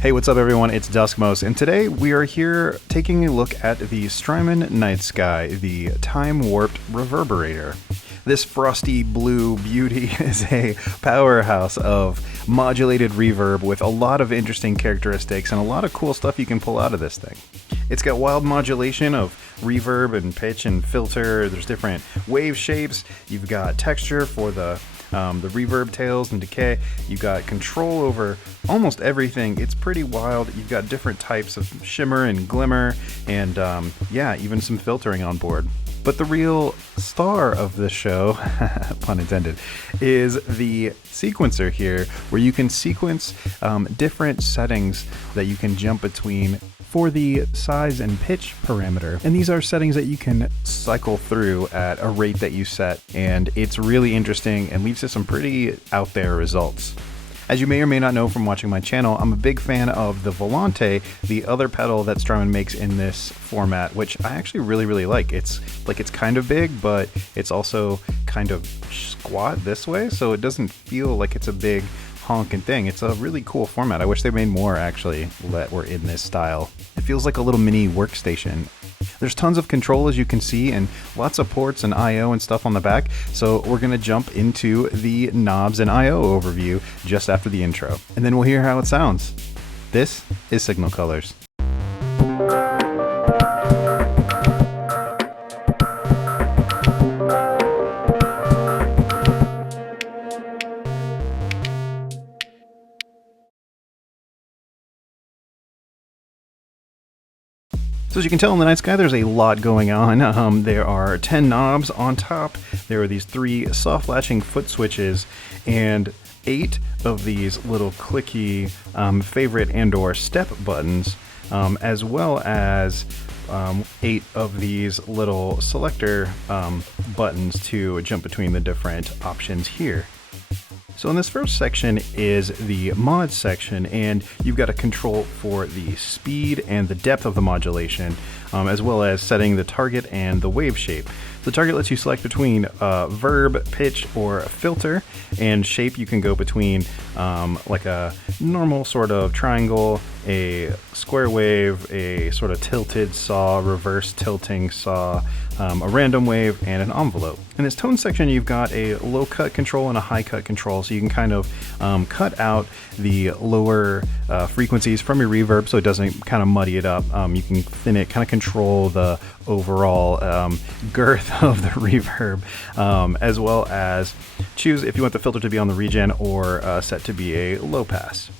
Hey, what's up everyone? It's Duskmos, and today we are here taking a look at the Strymon NightSky, the time-warped reverberator. This frosty blue beauty is a powerhouse of modulated reverb with a lot of interesting characteristics and a lot of cool stuff you can pull out of this thing. It's got wild modulation of reverb and pitch and filter. There's different wave shapes. You've got texture for the reverb tails and decay. You've got control over almost everything. It's pretty wild. You've got different types of shimmer and glimmer and yeah, even some filtering on board. But the real star of the show, pun intended, is the sequencer here, where you can sequence different settings that you can jump between for the size and pitch parameter. And these are settings that you can cycle through at a rate that you set, and it's really interesting and leads to some pretty out there results. As you may or may not know from watching my channel, I'm a big fan of the Volante, the other pedal that Strymon makes in this format, which I actually really like. It's kind of big, but it's also kind of squat this way, so it doesn't feel like it's a big honking thing. It's a really cool format. I wish they made more actually that were in this style. It feels like a little mini workstation. There's tons of control, as you can see, and lots of ports and I/O and stuff on the back, so we're going to jump into the knobs and I/O overview just after the intro, and then we'll hear how it sounds. This is Signal Colors. So as you can tell in the NightSky, there's a lot going on. There are 10 knobs on top. There are these 3 soft latching foot switches and 8 of these little clicky favorite and/or step buttons, as well as 8 of these little selector buttons to jump between the different options here. So in this first section is the mod section, and you've got a control for the speed and the depth of the modulation, as well as setting the target and the wave shape. The target lets you select between verb, pitch, or filter, and shape you can go between like a normal sort of triangle, a square wave, a sort of tilted saw, reverse tilting saw, a random wave, and an envelope. In this tone section, you've got a low cut control and a high cut control, so you can kind of cut out the lower frequencies from your reverb so it doesn't kind of muddy it up. You can thin it, kind of control the overall girth of the reverb, as well as choose if you want the filter to be on the regen or set to be a low pass.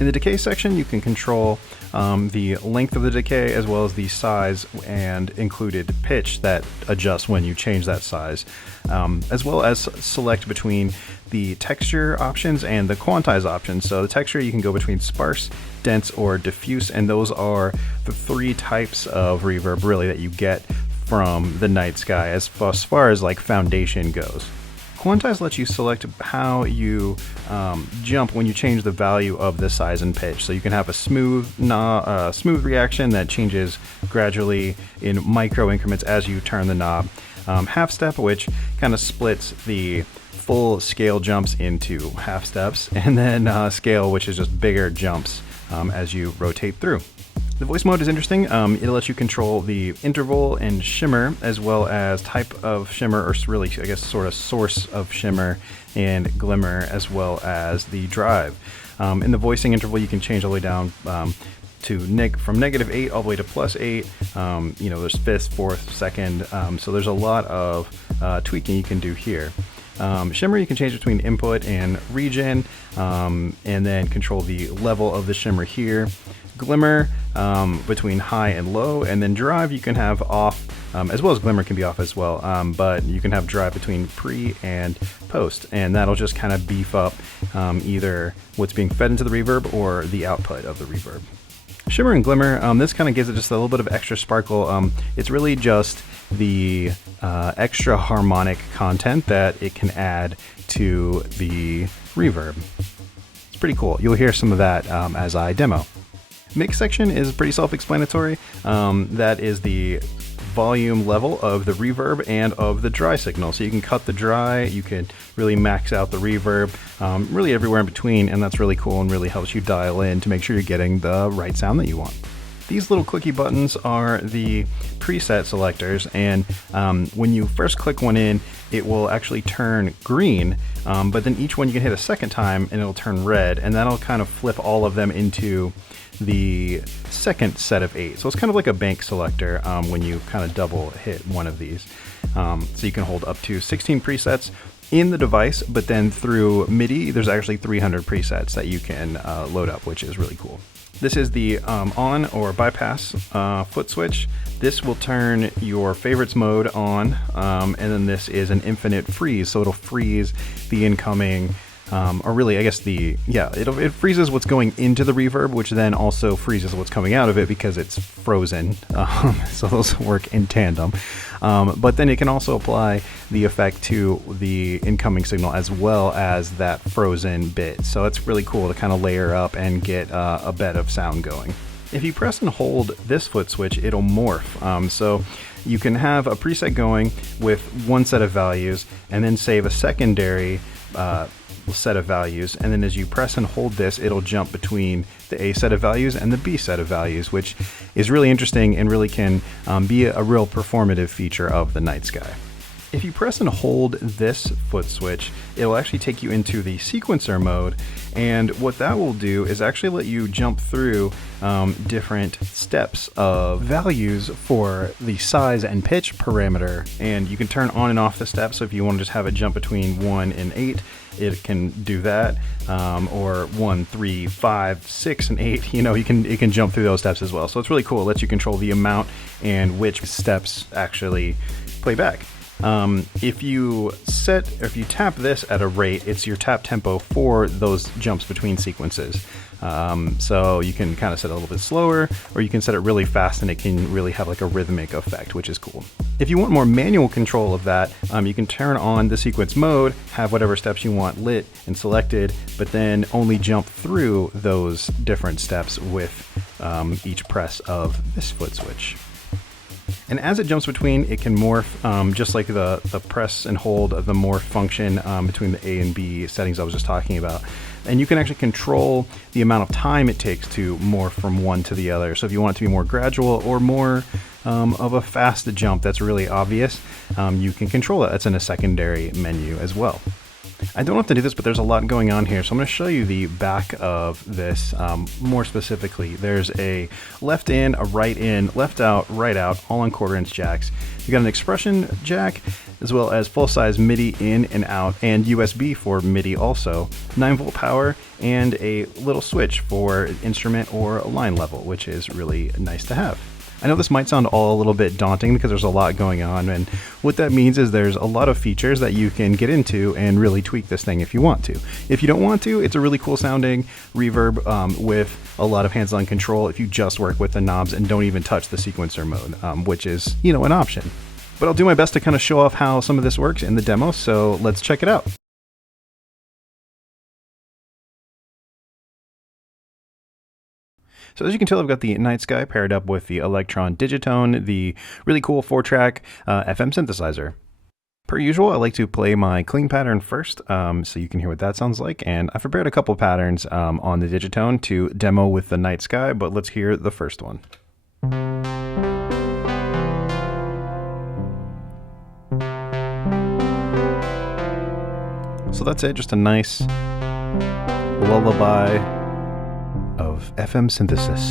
In the decay section, you can control the length of the decay as well as the size and included pitch that adjusts when you change that size, as well as select between the texture options and the quantize options. So the texture, you can go between sparse, dense, or diffuse, and those are the 3 types of reverb really that you get from the NightSky as far as like foundation goes. Quantize lets you select how you jump when you change the value of the size and pitch. So you can have a smooth reaction that changes gradually in micro increments as you turn the knob. Half step, which kind of splits the full scale jumps into half steps, and then scale, which is just bigger jumps as you rotate through. The voice mode is interesting. It'll let you control the interval and shimmer, as well as type of shimmer, or really, I guess, sort of source of shimmer and glimmer, as well as the drive. In the voicing interval, you can change all the way down to from -8 all the way to +8. You know, there's 5th, 4th, 2nd. So there's a lot of tweaking you can do here. Shimmer, you can change between input and regen, and then control the level of the shimmer here. Glimmer, between high and low, and then drive you can have off, as well as glimmer can be off as well, but you can have drive between pre and post, and that'll just kind of beef up either what's being fed into the reverb or the output of the reverb. Shimmer and glimmer, this kind of gives it just a little bit of extra sparkle. It's really just the extra harmonic content that it can add to the reverb. It's pretty cool. You'll hear some of that as I demo. Mix section is pretty self-explanatory. That is the volume level of the reverb and of the dry signal. So you can cut the dry, you can really max out the reverb, really everywhere in between, and that's really cool and really helps you dial in to make sure you're getting the right sound that you want. These little clicky buttons are the preset selectors, and when you first click one in, it will actually turn green, but then each one you can hit a second time and it'll turn red, and that'll kind of flip all of them into the second set of 8. So it's kind of like a bank selector when you kind of double hit one of these. So you can hold up to 16 presets in the device, but then through MIDI, there's actually 300 presets that you can load up, which is really cool. This is the on or bypass foot switch. This will turn your favorites mode on, and then this is an infinite freeze, so it'll freeze the incoming, or really, I guess it freezes what's going into the reverb, which then also freezes what's coming out of it because it's frozen. So those work in tandem. But then it can also apply the effect to the incoming signal as well as that frozen bit. So it's really cool to kind of layer up and get a bed of sound going. If you press and hold this foot switch, it'll morph. So you can have a preset going with one set of values and then save a secondary set of values, and then as you press and hold this, it'll jump between the A set of values and the B set of values, which is really interesting and really can be a real performative feature of the NightSky. If you press and hold this foot switch, it'll actually take you into the sequencer mode, and what that will do is actually let you jump through different steps of values for the size and pitch parameter, and you can turn on and off the steps. So if you want to just have it jump between 1 and 8, it can do that, or 1, 3, 5, 6, and 8. It can jump through those steps as well. So it's really cool. It lets you control the amount and which steps actually play back. If you tap this at a rate, it's your tap tempo for those jumps between sequences. So you can kind of set it a little bit slower, or you can set it really fast and it can really have like a rhythmic effect, which is cool. If you want more manual control of that, you can turn on the sequence mode, have whatever steps you want lit and selected, but then only jump through those different steps with each press of this foot switch. And as it jumps between, it can morph, just like the press and hold of the morph function between the A and B settings I was just talking about. And you can actually control the amount of time it takes to morph from one to the other. So if you want it to be more gradual or more of a fast jump that's really obvious, you can control that. That's in a secondary menu as well. I don't have to do this, but there's a lot going on here, so I'm going to show you the back of this more specifically. There's a left in, a right in, left out, right out, all on 1/4" jacks. You got an expression jack, as well as full-size MIDI in and out, and USB for MIDI also, 9-volt power, and a little switch for instrument or line level, which is really nice to have. I know this might sound all a little bit daunting because there's a lot going on, and what that means is there's a lot of features that you can get into and really tweak this thing if you want to. If you don't want to, it's a really cool sounding reverb with a lot of hands-on control if you just work with the knobs and don't even touch the sequencer mode, which is, an option. But I'll do my best to kind of show off how some of this works in the demo, so let's check it out. So as you can tell, I've got the NightSky paired up with the Elektron Digitone, the really cool 4-track FM synthesizer. Per usual, I like to play my clean pattern first, so you can hear what that sounds like, and I've prepared a couple patterns on the Digitone to demo with the NightSky, but let's hear the first one. So that's it, just a nice lullaby of FM synthesis.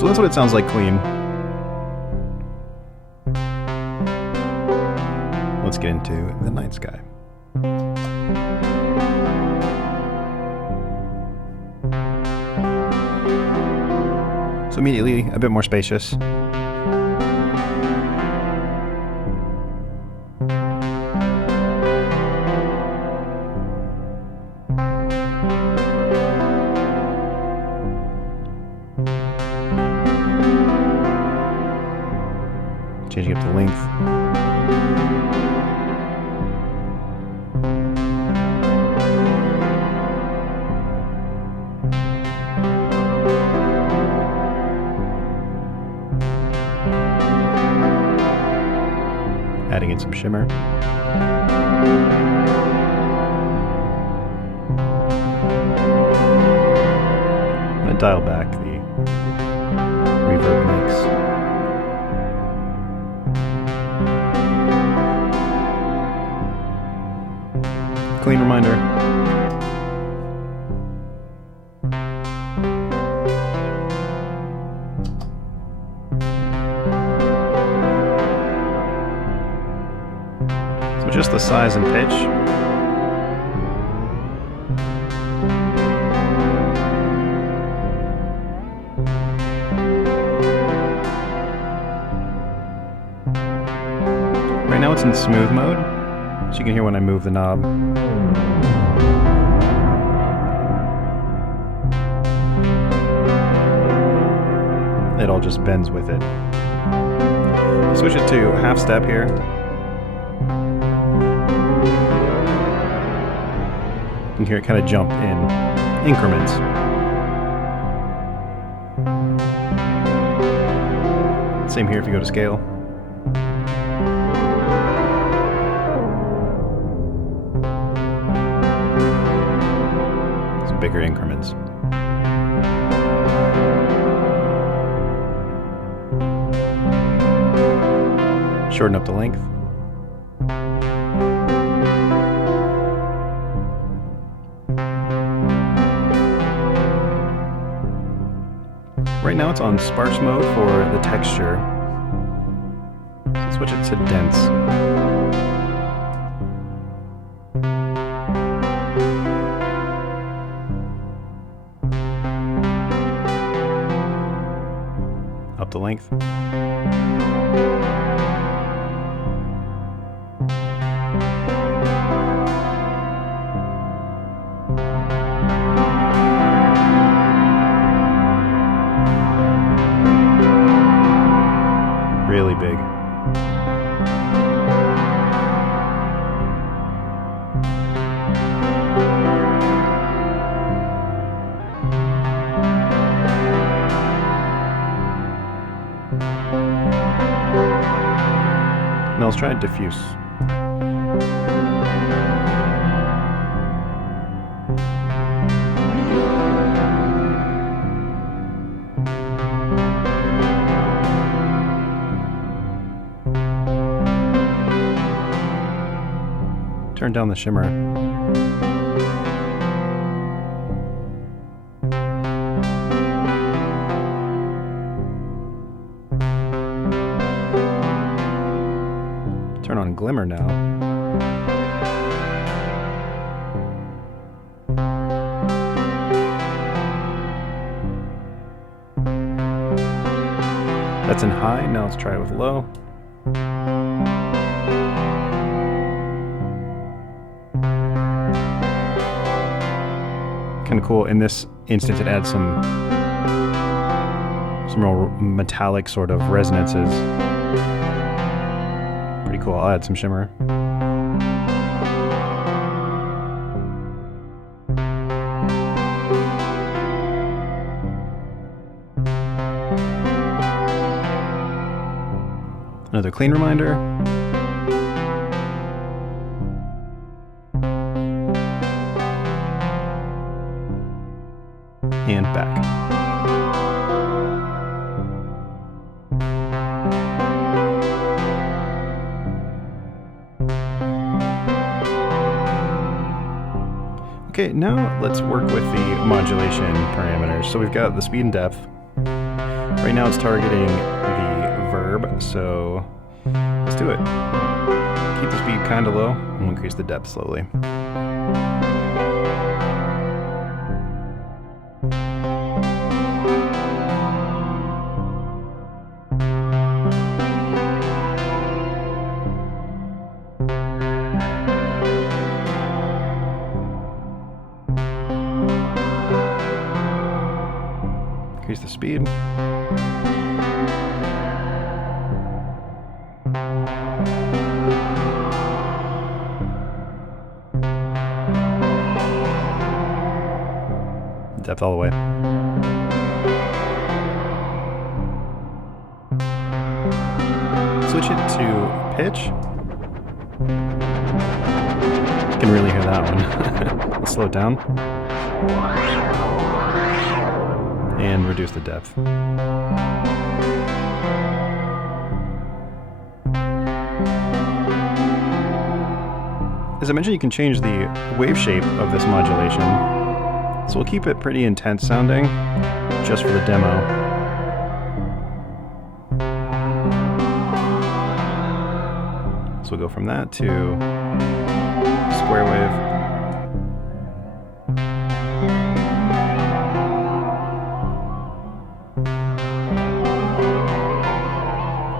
So that's what it sounds like clean. Let's get into the NightSky. So immediately a bit more spacious. Changing up the length. Adding in some shimmer. I'm going to dial back the reverb mix. Clean reminder. So just the size and pitch. Right now it's in smooth mode, so you can hear when I move the knob. It all just bends with it. Switch it to half step here. You can hear it kind of jump in increments. Same here if you go to scale. Some bigger increments. Shorten up the length. Right now it's on sparse mode for the texture. Switch it to dense. Up the length. Really big. Now let's try and diffuse. Turn down the shimmer. Turn on glimmer now. That's in high, now let's try it with low. Kind of cool. In this instance, it adds some real metallic sort of resonances. Pretty cool. I'll add some shimmer. Another clean reminder. And back. Okay, now let's work with the modulation parameters. So we've got the speed and depth. Right now it's targeting the verb, so let's do it. Keep the speed kind of low and increase the depth slowly. Increase the speed. Depth all the way. Switch it to pitch. You can really hear that one. Let's slow it down. And reduce the depth. As I mentioned, you can change the wave shape of this modulation. So we'll keep it pretty intense sounding, just for the demo. So we'll go from that to square wave.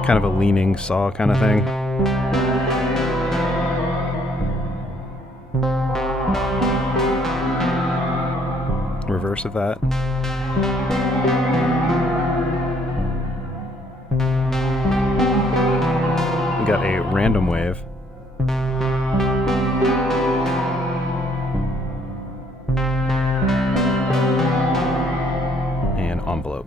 Kind of a leaning saw kind of thing. Reverse of that. We got a random wave. And envelope.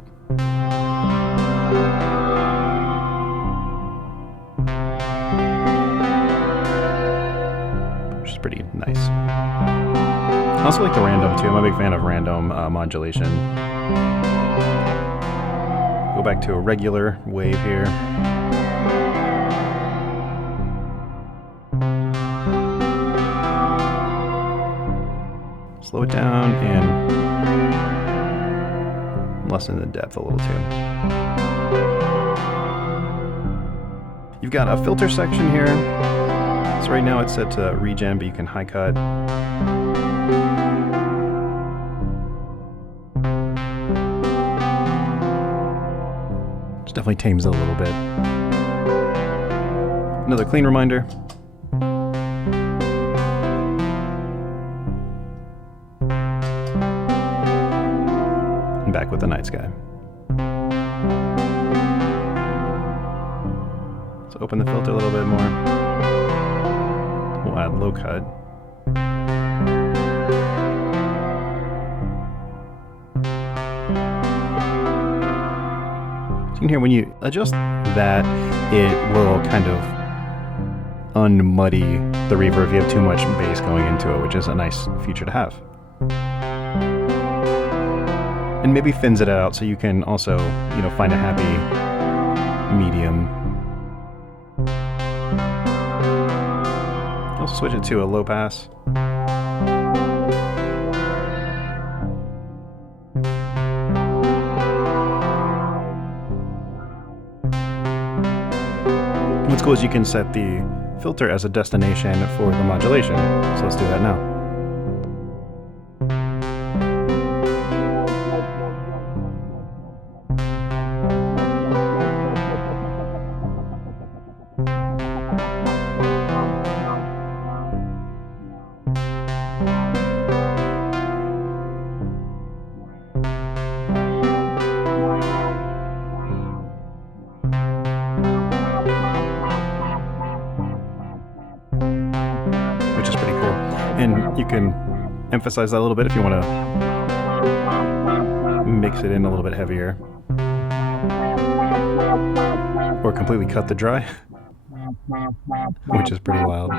Which is pretty nice. I also like the random too. I'm a big fan of random modulation. Go back to a regular wave here. Slow it down and lessen the depth a little too. You've got a filter section here. So right now it's set to regen, but you can high cut. Definitely tames it a little bit. Another clean reminder. And back with the NightSky. So open the filter a little bit more. We'll add low cut. You can hear when you adjust that, it will kind of unmuddy the reverb if you have too much bass going into it, which is a nice feature to have. And maybe thins it out so you can also, find a happy medium. I'll switch it to a low pass. What's cool is you can set the filter as a destination for the modulation. So let's do that now. And you can emphasize that a little bit if you want to mix it in a little bit heavier. Or completely cut the dry, which is pretty wild.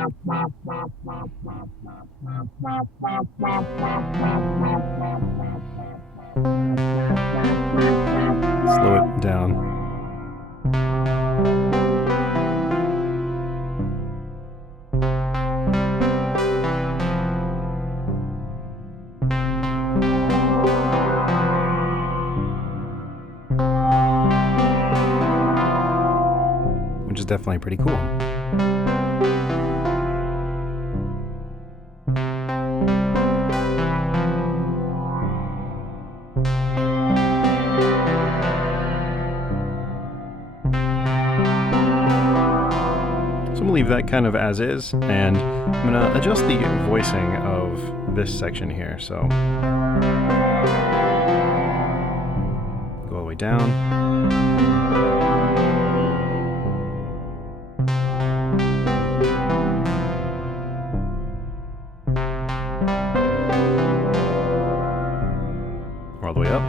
Slow it down. Which is definitely pretty cool. So I'm gonna leave that kind of as is, and I'm gonna adjust the voicing of this section here. So go all the way down. All the way up.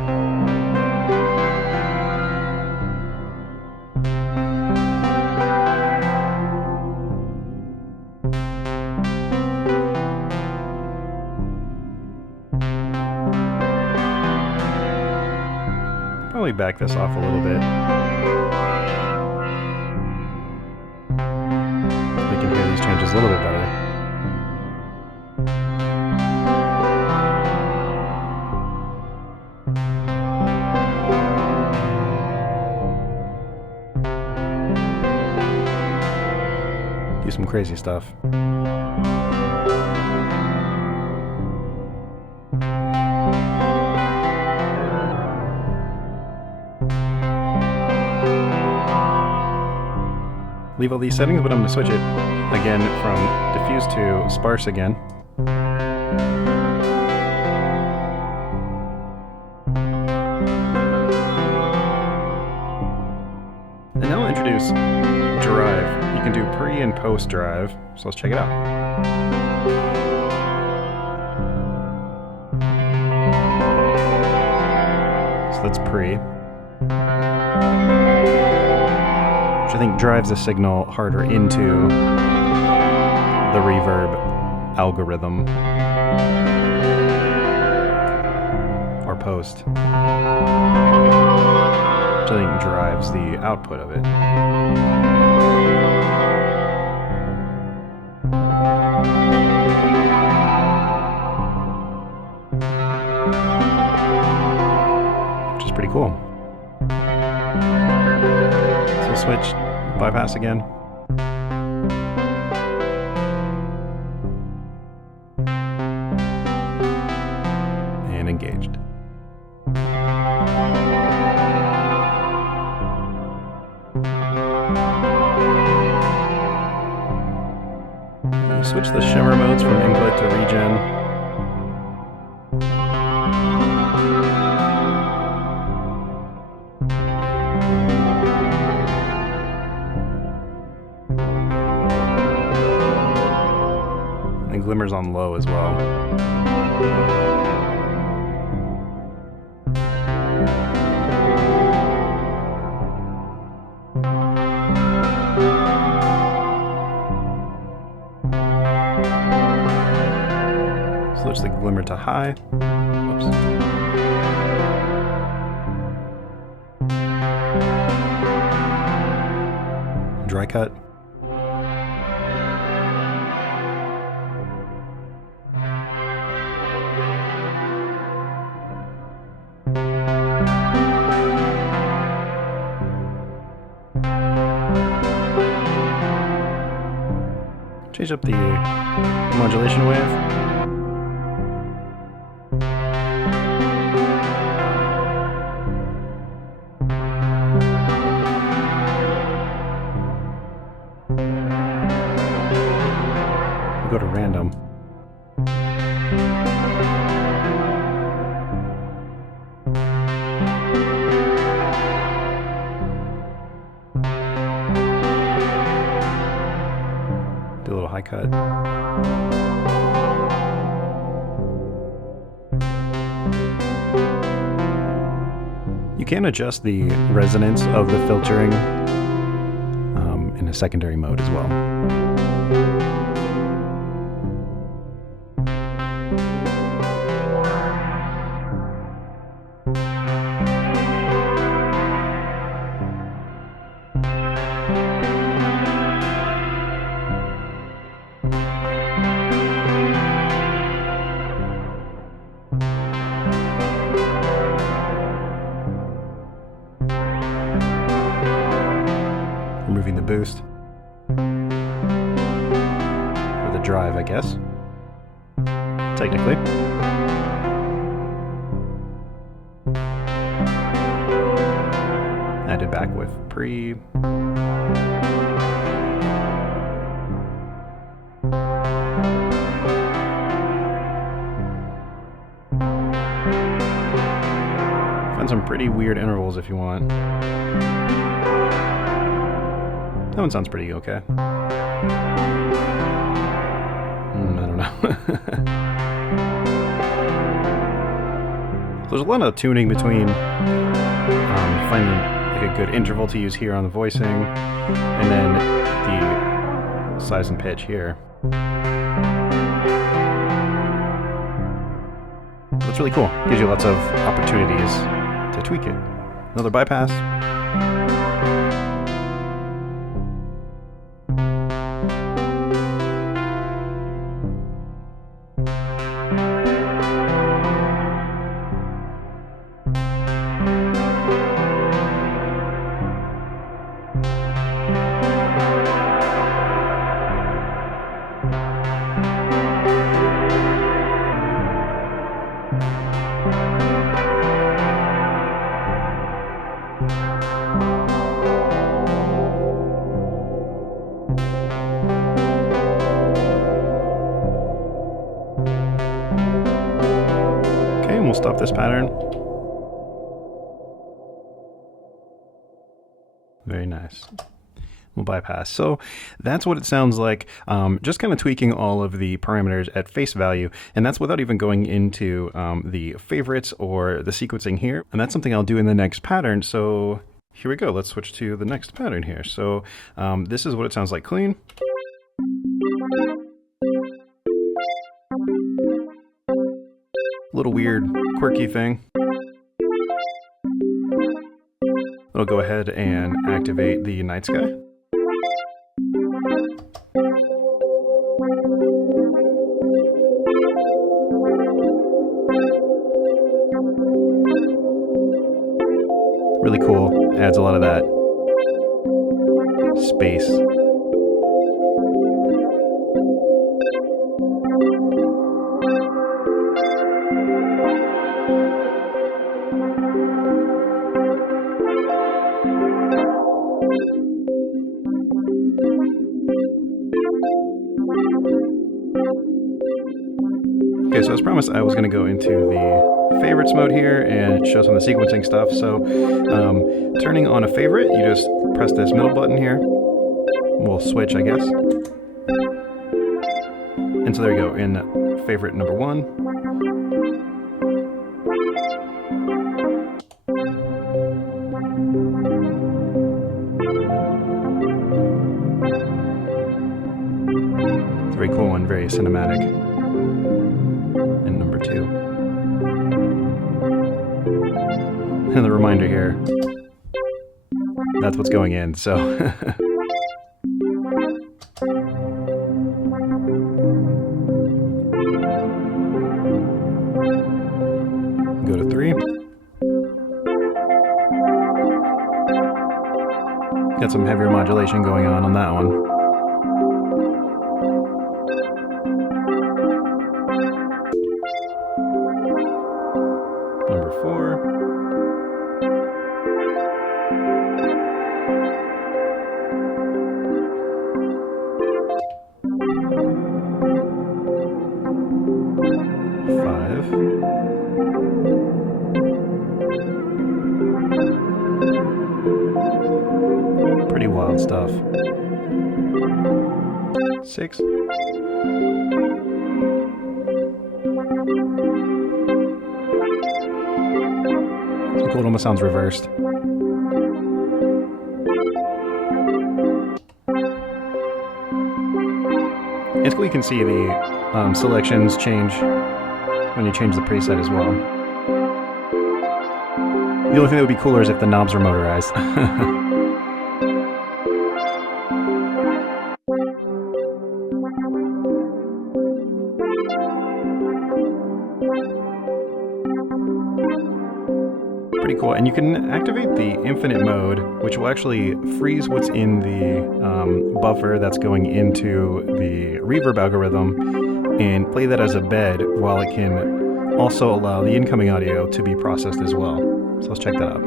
back this off a little bit. We can hear these changes a little bit better. Do some crazy stuff. Leave all these settings, but I'm going to switch it again from diffuse to sparse again. And now I'll introduce drive. You can do pre and post drive, so let's check it out. So that's pre, which I think drives the signal harder into the reverb algorithm, or post, which I think drives the output of it. Which is pretty cool. So switch, bypass again. And engaged. You switch the shimmer modes from input to regen. And glimmers on low as well. Switch the glimmer to high. Oops. Dry cut. Change up the modulation wave. Go to random. Do a little high cut. You can adjust the resonance of the filtering in a secondary mode as well. Removing the boost. Or the drive, I guess. Technically. Added back with pre. Find some pretty weird intervals if you want. That one sounds pretty okay. I don't know. There's a lot of tuning between finding like a good interval to use here on the voicing, and then the size and pitch here. That's really cool. Gives you lots of opportunities to tweak it. Another bypass. We'll stop this pattern. Very nice. We'll bypass. So that's what it sounds like, just kind of tweaking all of the parameters at face value, and that's without even going into the favorites or the sequencing here, and that's something I'll do in the next pattern. So here we go. Let's switch to the next pattern here. So this is what it sounds like clean. Little weird, quirky thing. It'll go ahead and activate the NightSky. Really cool. Adds a lot of that space. Okay, so as promised, I was going to go into the favorites mode here and show some of the sequencing stuff. So turning on a favorite, you just press this middle button here. We'll switch, I guess. And so there you go, in favorite number 1. It's very cool and very cinematic. And number 2. And the reminder here, that's what's going in, so. Go to 3. Got some heavier modulation going on that one. Number 4. Pretty wild stuff. 6. So cool, it almost sounds reversed. It's cool you can see the selections change when you change the preset as well. The only thing that would be cooler is if the knobs were motorized. Pretty cool, and you can activate the infinite mode, which will actually freeze what's in the buffer that's going into the reverb algorithm and play that as a bed, while it can also allow the incoming audio to be processed as well. So let's check that out.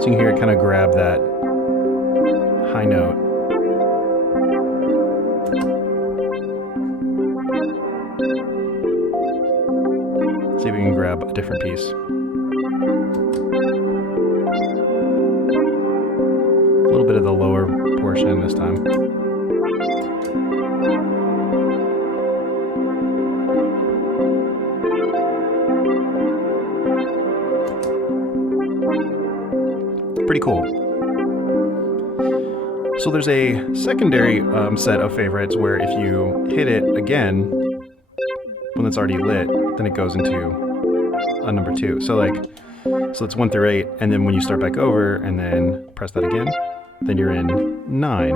So you can hear it kind of grab that high note. See if we can grab a different piece. A little bit of the lower portion this time. Pretty cool. So there's a secondary set of favorites where if you hit it again, that's already lit, then it goes into a number 2. So it's 1 through 8, and then when you start back over and then press that again, then you're in 9.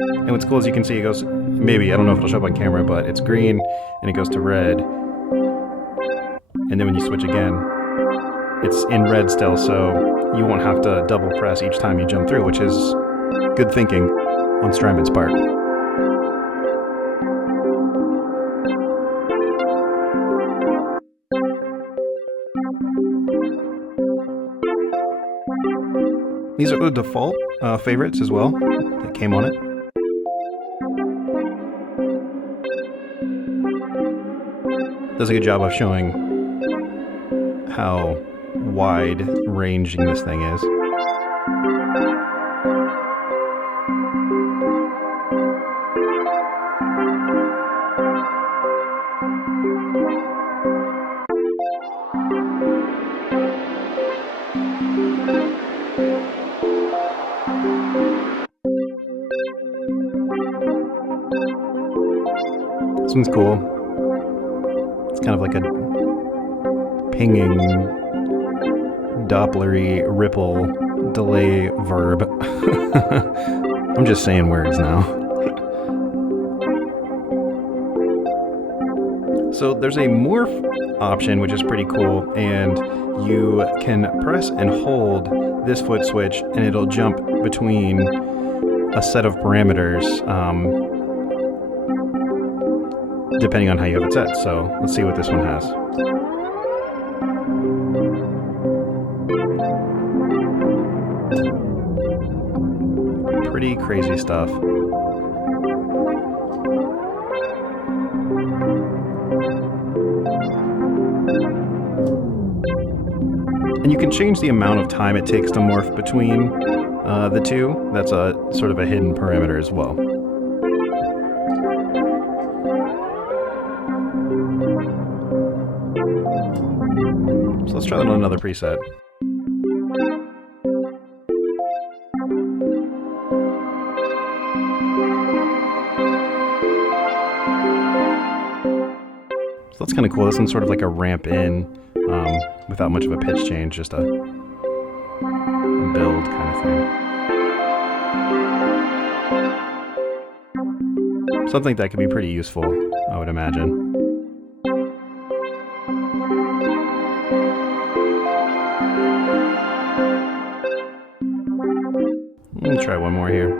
And what's cool is you can see it goes, maybe, I don't know if it'll show up on camera, but it's green and it goes to red. And then when you switch again, it's in red still, so you won't have to double press each time you jump through, which is good thinking on Strymon's part. These are the default favorites as well that came on it. Does a good job of showing how wide-ranging this thing is. This one's cool. It's kind of like a pinging, Doppler-y ripple delay verb. I'm just saying words now. So there's a morph option, which is pretty cool, and you can press and hold this foot switch and it'll jump between a set of parameters depending on how you have it set. So let's see what this one has. Pretty crazy stuff. And you can change the amount of time it takes to morph between the two. That's a sort of a hidden parameter as well. So let's try that on another preset. So that's kind of cool. This one's sort of like a ramp in without much of a pitch change, just a build kind of thing. Something that could be pretty useful, I would imagine. Let me try one more here.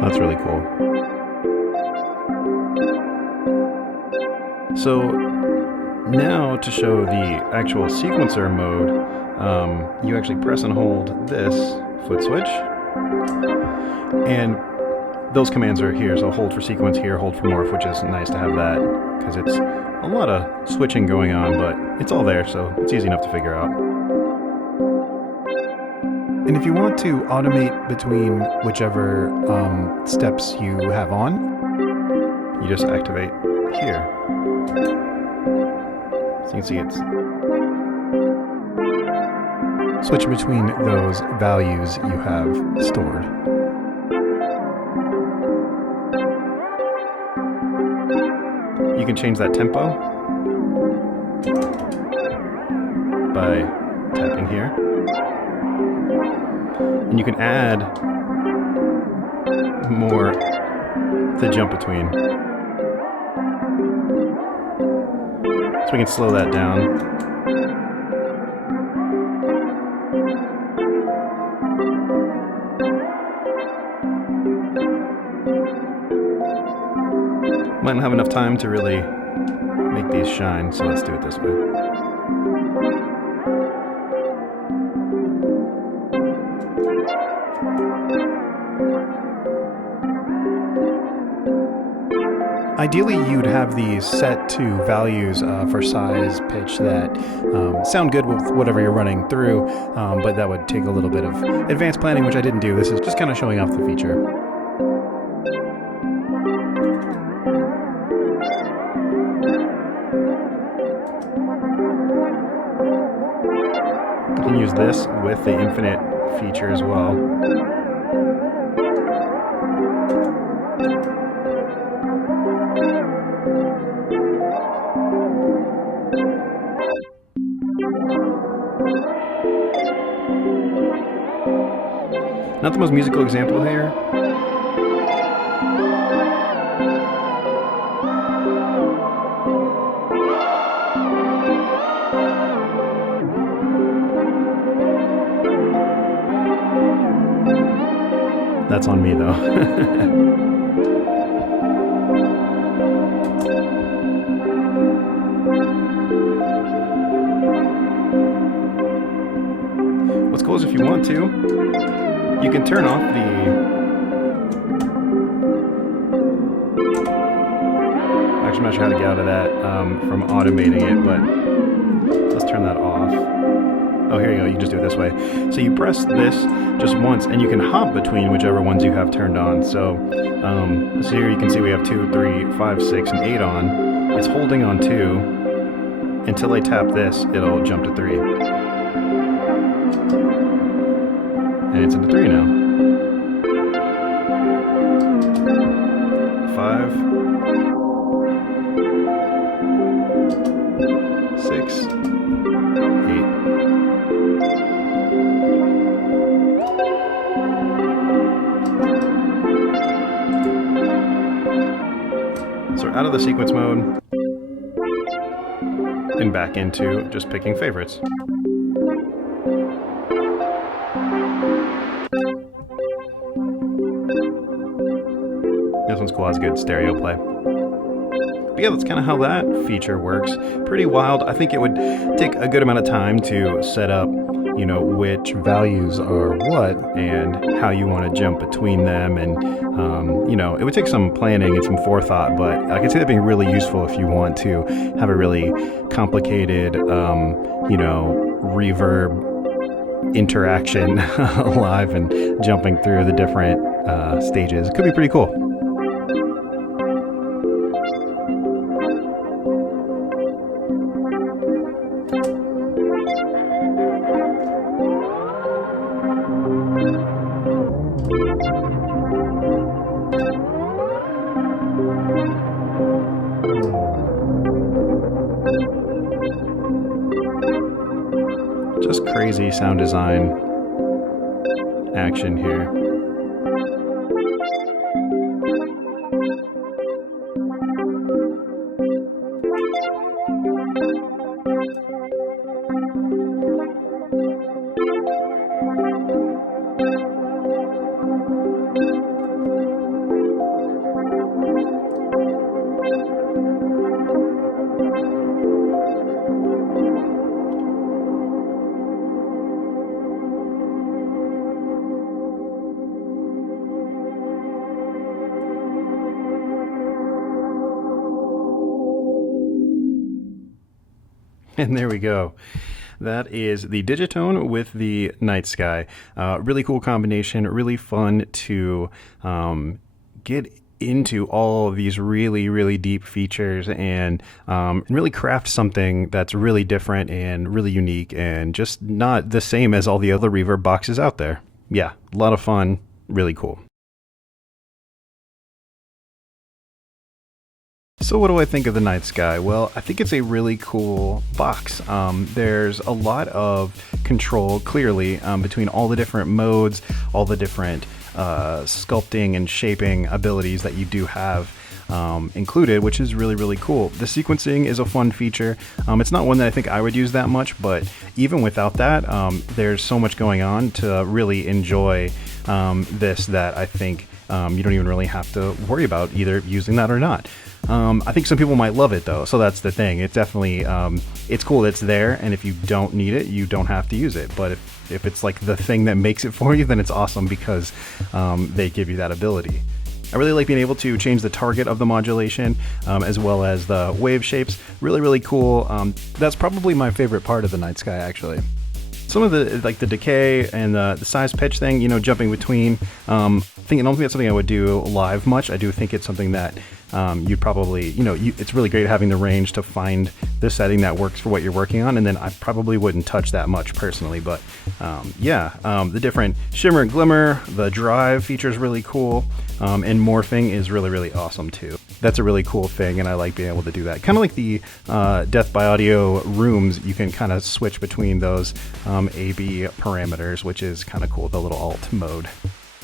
That's really cool. So now to show the actual sequencer mode, you actually press and hold this foot switch, and those commands are here. So hold for sequence here, hold for morph, which is nice to have that because it's a lot of switching going on, but it's all there, so it's easy enough to figure out. And if you want to automate between whichever steps you have on, you just activate here. So you can see it's switch between those values you have stored. You can change that tempo by tapping here. And you can add more to jump between. So we can slow that down. Might not have enough time to really make these shine, so let's do it this way. Ideally, you'd have these set to values for size, pitch that sound good with whatever you're running through, but that would take a little bit of advanced planning, which I didn't do. This is just kind of showing off the feature. You can use this with the infinite feature as well. Not the most musical example here. That's on me though. What's cool is if you want to, you can turn off the actually I'm not sure how to get out of that from automating it, but let's turn that off. Oh, here you go, you can just do it this way. So you press this just once and you can hop between whichever ones you have turned on. So here you can see we have 2, 3, 5, 6, and 8 on. It's holding on 2. Until I tap this, it'll jump to 3. And it's into 3 now. 5, 6, 8. So we're out of the sequence mode and back into just picking favorites. This one's cool, has good stereo play. But yeah, that's kind of how that feature works. Pretty wild. I think it would take a good amount of time to set up, you know, which values are what and how you want to jump between them. And, you know, it would take some planning and some forethought, but I can see that being really useful if you want to have a really complicated, you know, reverb interaction live and jumping through the different stages. It could be pretty cool. Just crazy sound design action here. And there we go. That is the Digitone with the NightSky. Really cool combination, really fun to get into all of these really, really deep features and really craft something that's really different and really unique and just not the same as all the other reverb boxes out there. Yeah, a lot of fun, really cool. So what do I think of the NightSky? Well, I think it's a really cool box. There's a lot of control, clearly, between all the different modes, all the different sculpting and shaping abilities that you do have included, which is really, really cool. The sequencing is a fun feature. It's not one that I think I would use that much, but even without that, there's so much going on to really enjoy this that I think you don't even really have to worry about either using that or not. I think some people might love it though, so that's the thing. It's definitely, it's cool that it's there, and if you don't need it, you don't have to use it. But if it's like the thing that makes it for you, then it's awesome because they give you that ability. I really like being able to change the target of the modulation as well as the wave shapes. Really, really cool. That's probably my favorite part of the NightSky, actually. Some of the like the decay and the size pitch thing, you know, jumping between. I don't think that's something I would do live much. I do think it's something that you'd probably, you know, it's really great having the range to find the setting that works for what you're working on. And then I probably wouldn't touch that much personally, but the different shimmer and glimmer, the drive feature is really cool. And morphing is really, really awesome too. That's a really cool thing, and I like being able to do that. Kind of like the Death by Audio rooms, you can kind of switch between those A/B parameters, which is kind of cool, the little alt mode.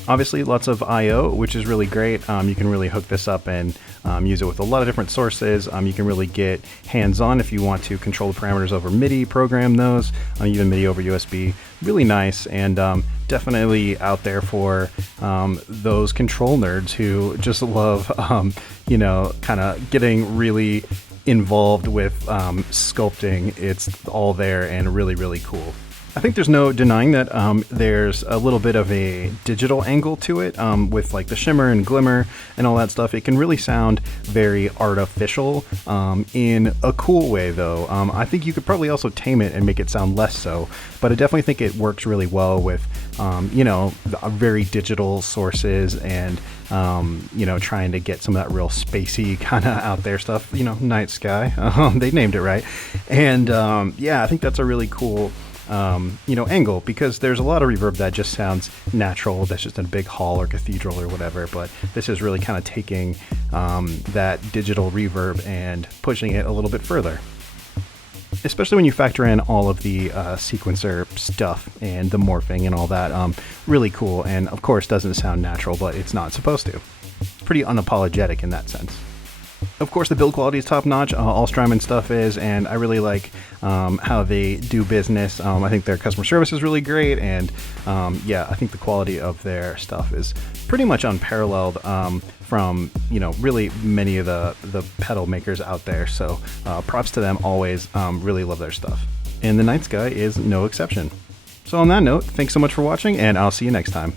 Obviously, lots of I/O, which is really great. You can really hook this up and use it with a lot of different sources. You can really get hands-on if you want to control the parameters over MIDI, program those, even MIDI over USB. Really nice, and definitely out there for those control nerds who just love, you know, kind of getting really involved with sculpting. It's all there and really, really cool. I think there's no denying that there's a little bit of a digital angle to it with like the shimmer and glimmer and all that stuff. It can really sound very artificial in a cool way, though. I think you could probably also tame it and make it sound less so, but I definitely think it works really well with, you know, very digital sources and, you know, trying to get some of that real spacey kind of out there stuff, you know, NightSky. They named it right. And yeah, I think that's a really cool you know, angle, because there's a lot of reverb that just sounds natural, that's just in a big hall or cathedral or whatever, but this is really kind of taking that digital reverb and pushing it a little bit further. Especially when you factor in all of the sequencer stuff and the morphing and all that. Really cool, and of course doesn't sound natural, but it's not supposed to. Pretty unapologetic in that sense. Of course, the build quality is top-notch. All Strymon stuff is, and I really like how they do business. I think their customer service is really great, and yeah, I think the quality of their stuff is pretty much unparalleled from, you know, really many of the pedal makers out there. So props to them always. Really love their stuff, and the NightSky is no exception. So on that note, thanks so much for watching, and I'll see you next time.